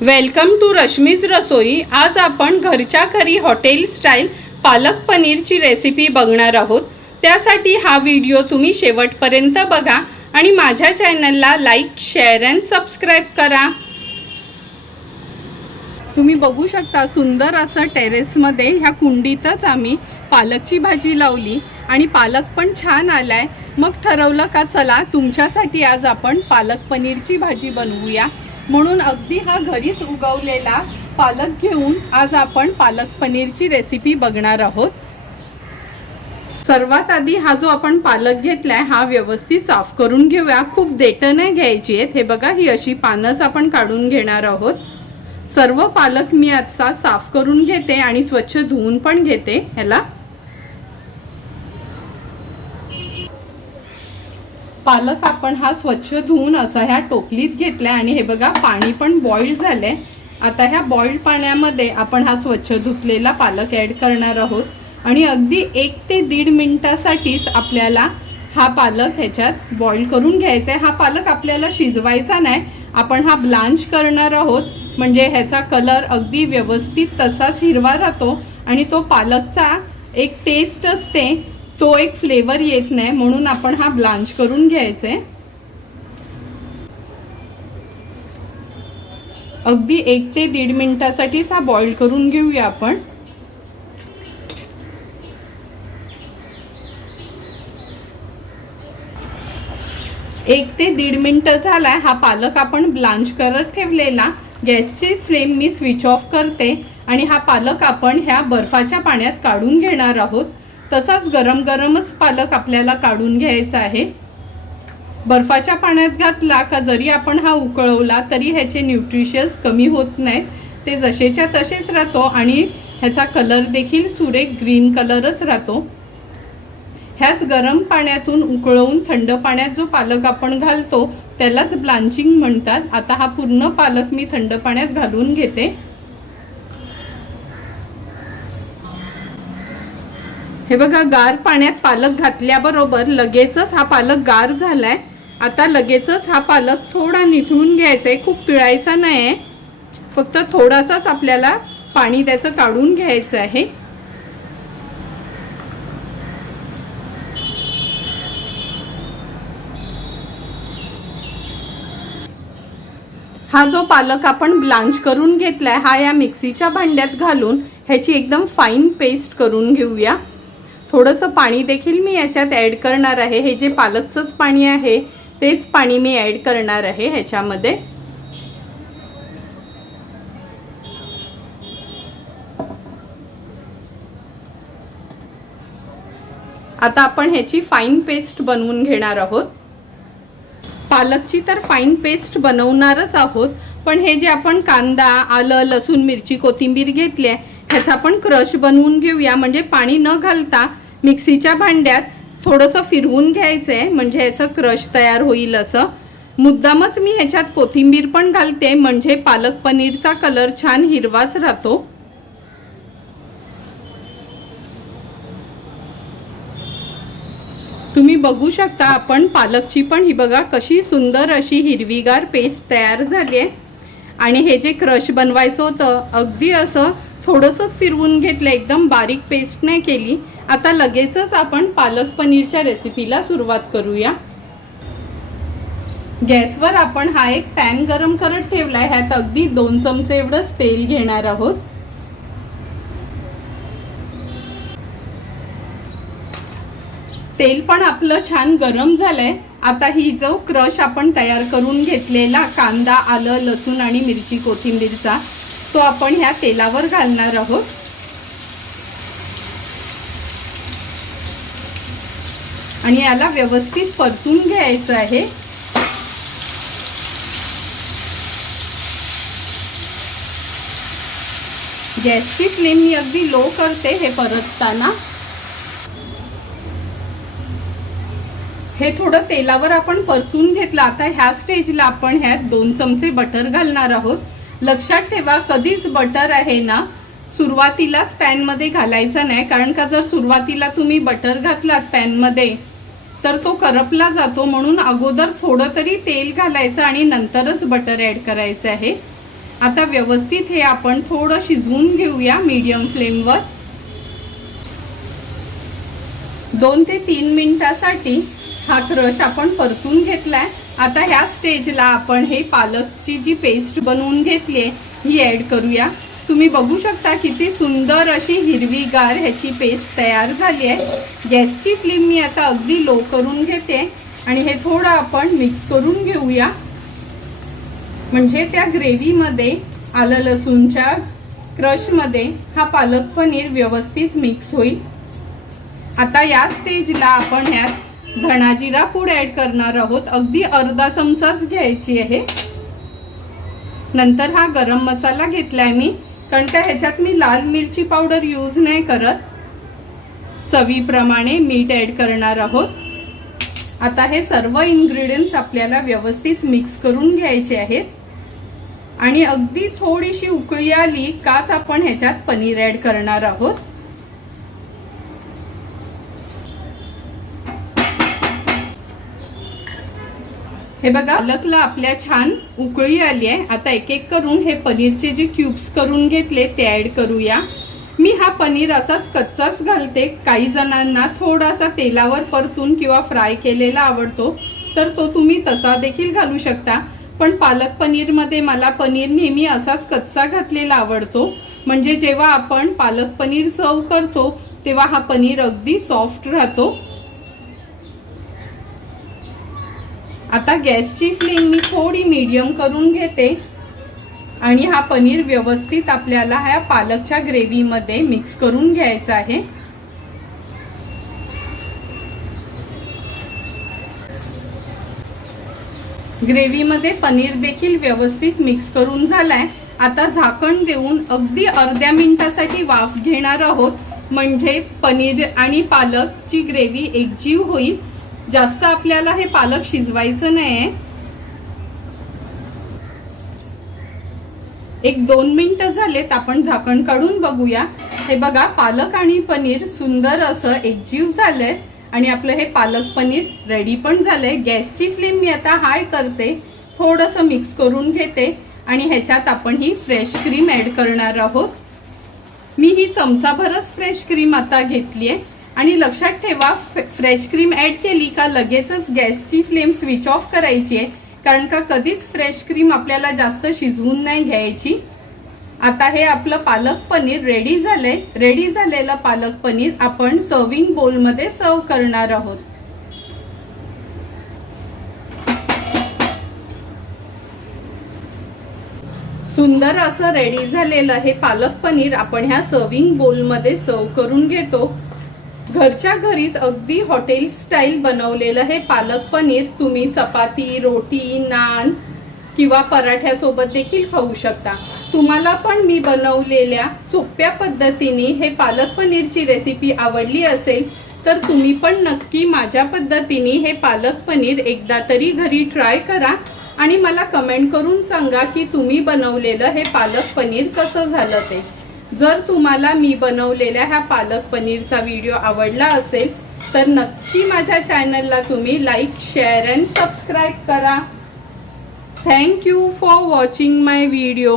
Welcome to Rashmi's रसोई। आज आपण घरच्या घरी हॉटेल स्टाईल पालक पनीरची रेसिपी बघणार आहोत। त्यासाठी हा व्हिडिओ तुम्ही शेवटपर्यंत बघा आणि माझ्या चॅनलला लाईक, शेअर अँड सबस्क्राईब करा। तुम्ही बघू शकता सुंदर असं टेरेसमध्ये ह्या कुंडीतच आम्ही पालकची भाजी लावली आणि पालक पण छान आलाय। मग ठरवलं का चला तुमच्यासाठी आज आपण पालक पनीरची भाजी बनवूया। म्हणून अगदी हा घरीच उगवलेला पालक घेऊन आज आपण पालक पनीरची रेसिपी बघणार आहोत। सर्वात आधी हा जो आपण पालक घेतलाय हा व्यवस्थित साफ करून घेऊया। खूप देठं नाही घ्यायची आहेत। हे बघा ही अशी पानंच आपण काढून घेणार आहोत। सर्व पालक मी आता साफ करून घेते आणि स्वच्छ धुवून पण घेते। ह्याला पालक आपण हा स्वच्छ धुवून असा ह्या टोपलीत घेतला आणि हे बघा पाणी पण बॉईल झाले। आता ह्या बॉईल पाण्यामध्ये आपण हा स्वच्छ धुतलेला पालक ॲड करणार आहोत आणि अगदी 1 ते 1.5 मिनिटासाठीच आपल्याला हा पालक ह्याच्यात बॉईल करून घ्यायचा आहे। हा पालक आपल्याला शिजवायचा नाही, आपण हा ब्लांच करणार आहोत। म्हणजे ह्याचा कलर अगदी व्यवस्थित तसाच हिरवा राहतो आणि तो पालकचा एक टेस्ट असते तो एक फ्लेवर येत नाही, म्हणून आपण हा ब्लांच करून घ्यायचा आहे। अगदी 1 ते 1.5 मिनिटासाठीच हा बॉईल करून घेऊया आपण। एक ते 1.5 मिनिट झालाय। हा पालक आपण ब्लांच करत ठेवलेला। गॅसची फ्लेम मी स्विच ऑफ करते आणि हा पालक आपण ह्या बर्फाच्या पाण्यात काढून घेणार आहोत। तसाच गरम गरमच पालक आपल्याला काढून घ्यायचा आहे। बर्फाच्या पाण्यात घातला का जरी आपण हा उकळवला तरी ह्याचे न्यूट्रिशन्स कमी होत नाहीत, ते जसेच्या तसेच राहतो आणि ह्याचा कलर देखील सुरेख ग्रीन कलरच राहतो। ह्याच गरम पाण्यातून उकळवून थंड पाण्यात जो पालक आपण घालतो त्यालाच ब्लांचिंग म्हणतात। आता हा पूर्ण पालक मी थंड पाण्यात घालून घेते। हे बघा गार पाण्यात पालक घातल्याबरोबर लगेचच हा पालक गार झालाय। आता लगेचच हा पालक थोडा निथळून घ्यायचा आहे, खूप पिळायचा नाही आहे, फक्त थोडासाच आपल्याला पाणी त्याचं काढून घ्यायचं आहे। हा जो पालक आपण ब्लांच करून घेतलाय हा या मिक्सीच्या भांड्यात घालून ह्याची एकदम फाईन पेस्ट करून घेऊया। थोडंसं पाणी देखील मी याच्यात ॲड करणार आहे। हे जे पालकचंच पाणी आहे तेच पाणी मी ॲड करणार आहे ह्याच्यामध्ये। आता आपण ह्याची फाईन पेस्ट बनवून घेणार आहोत। पालकची तर फाईन पेस्ट बनवणारच आहोत, पण हे जे आपण कांदा, आलं, लसूण, मिरची, कोथिंबीर घेतली आहे ह्याचा आपण क्रश बनवून घेऊया। म्हणजे पाणी न घालता मिक्सीच्या भांड्यात थोडंसं फिरवून घ्यायचं आहे, म्हणजे ह्याचं क्रश तयार होईल असं। मुद्दामच मी ह्याच्यात कोथिंबीर पण घालते, म्हणजे पालक पनीरचा कलर छान हिरवाच राहतो। तुम्ही बघू शकता आपण पालकची पण ही बघा कशी सुंदर अशी हिरवीगार पेस्ट तयार झाली आहे। आणि हे जे क्रश बनवायचं होतं अगदी असं थोडंसंच फिरवून घेतलं, एकदम बारीक पेस्ट नाही केली। आता लगेचच आपण पालक पनीरच्या रेसिपीला सुरुवात करूया। गॅसवर आपण हा एक पॅन गरम करत ठेवलाय। ह्यात अगदी 2 चमचे एवढंच तेल घेणार आहोत। तेल पण आपलं छान गरम झालंय। आता ही जो क्रश आपण तयार करून घेतलेला कांदा, आलं, लसूण आणि मिरची, कोथिंबीरचा तो आपण ह्या तेलावर घालणार आहोत। आणि याला व्यवस्थित परतून घ्यायचं आहे। गॅसची फ्लेम मी अगदी लो करते हे परतताना। हे थोडं तेलावर आपण परतून घेतलं। आता ह्या स्टेजला आपण ह्यात 2 चमचे बटर घालणार आहोत। लक्षात ठेवा कधीच बटर आहे ना सुरुवातीलाच पॅनमध्ये घालायचा नाही, कारण का जर सुरुवातीला तुम्ही बटर घातलात पॅनमध्ये तर तो करपला जातो। म्हणून अगोदर थोडं तरी तेल घालायचं आणि नंतरच बटर ॲड करायचं आहे। आता व्यवस्थित हे आपण थोडं शिजवून घेऊया मीडियम फ्लेमवर। 2 ते 3 मिनिटांसाठी हा क्रश आपण परतून घेतलाय। आता ह्या स्टेजला आपण हे पालकची जी पेस्ट बनवून घेतली ही ऍड करूया। तुम्ही बघू शकता किती सुंदर अशी हिरवीगार ह्याची पेस्ट तयार झाली आहे। गॅसची फ्लेम मी आता अगदी लो करून घेते आणि हे थोडं आपण मिक्स करून घेऊया, म्हणजे त्या ग्रेव्हीमध्ये आलं लसूणच्या क्रशमध्ये हा पालक पनीर व्यवस्थित मिक्स होईल। आता या स्टेजला आपण ह्यात धणा जिरा पूड ऍड करणार आहोत। अगदी अर्धा चमचाच घ्यायची आहे। नंतर हा गरम मसाला घेतलाय मी, कारण का ह्याच्यात मी लाल मिरची पावडर यूज नाही करत। चवीप्रमाणे मीठ ऍड करणार आहोत। आता हे सर्व इन्ग्रेडियंट्स आपल्याला व्यवस्थित मिक्स करून घ्यायचे आहेत आणि अगदी थोडीशी उकळी आली काच आपण ह्याच्यात पनीर ऍड करणार आहोत। हे बघा, पालकला आपल्या छान उकळी आली आहे। आता एक एक करून हे पनीरचे जे क्यूब्स करून घेतले ते ऍड करूया। मी हा पनीर असाच कच्चाच घालते। काही जणांना थोडासा तेलावर परतून किंवा फ्राय केलेला आवडतो, तर तो तुम्ही तसा देखील घालू शकता। पण पालक पनीर मध्ये मला पनीर नेहमी असाच कच्चा घातलेला आवडतो, म्हणजे जेव्हा आपण पालक पनीर सर्व करतो तेव्हा हा पनीर अगदी सॉफ्ट राहतो। आता गॅसची फ्लेम मी थोडी मीडियम करून घेते आणि हा पनीर व्यवस्थित आपल्याला ह्या पालकच्या ग्रेव्हीमध्ये मिक्स करून घ्यायचा आहे। ग्रेव्हीमध्ये पनीर देखील व्यवस्थित मिक्स करून झालाय। आता झाकण देऊन अगदी अर्ध्या मिनिटासाठी वाफ घेणार आहोत, म्हणजे पनीर आणि पालकची ग्रेव्ही एकजीव होईल। जास्त आपल्याला हे पालक शिजवायचं नाहीये। 1-2 मिनिटं झालेत, आपण झाकण काढून बघूया। हे बघा, पालक आणि पनीर सुंदर असं एकजीव झालंय आणि आपलं हे पालक पनीर रेडी पण झालंय। गॅसची फ्लेम मी आता हाय करते, थोडंसं मिक्स करून घेते आणि ह्याच्यात आपण ही फ्रेश क्रीम ऍड करणार आहोत। मी ही चमचाभरच फ्रेश क्रीम आता घेतली आहे आणि लक्षात ठेवा, फ्रेश क्रीम ऍड केली का लगेचच गॅसची फ्लेम स्विच ऑफ करायची आहे, कारण का कधीच फ्रेश क्रीम आपल्याला जास्त शिजवून नाही घ्यायची। आता हे आपलं पालक पनीर रेडी झालंय। रेडी झालेलं पालक पनीर आपण सर्विंग बोल मध्ये सर्व करणार आहोत। सुंदर असं रेडी झालेलं हे पालक पनीर आपण ह्या सर्विंग बोल मध्ये सर्व करून घेतो। घरच्या घरीच अगदी हॉटेल स्टाईल बनवलेलं हे पालक पनीर तुम्ही चपाती, रोटी, नान किंवा पराठ्यासोबत देखील खाऊ शकता। तुम्हाला पण मी बनवलेल्या सोप्या पद्धतीने हे पालक पनीरची रेसिपी आवडली असेल तर तुम्ही पण नक्की माझ्या पद्धतीने हे पालक पनीर एकदा तरी घरी ट्राय करा आणि मला कमेंट करून सांगा की तुम्ही बनवलेलं हे पालक पनीर कसं झालं ते। जर तुम्हाला मी बनवलेल्या ह्या पालक पनीरचा व्हिडिओ आवडला असेल तर नक्की माझ्या चॅनलला तुम्ही लाईक, शेअर अँड सबस्क्राईब करा। Thank you for watching my video.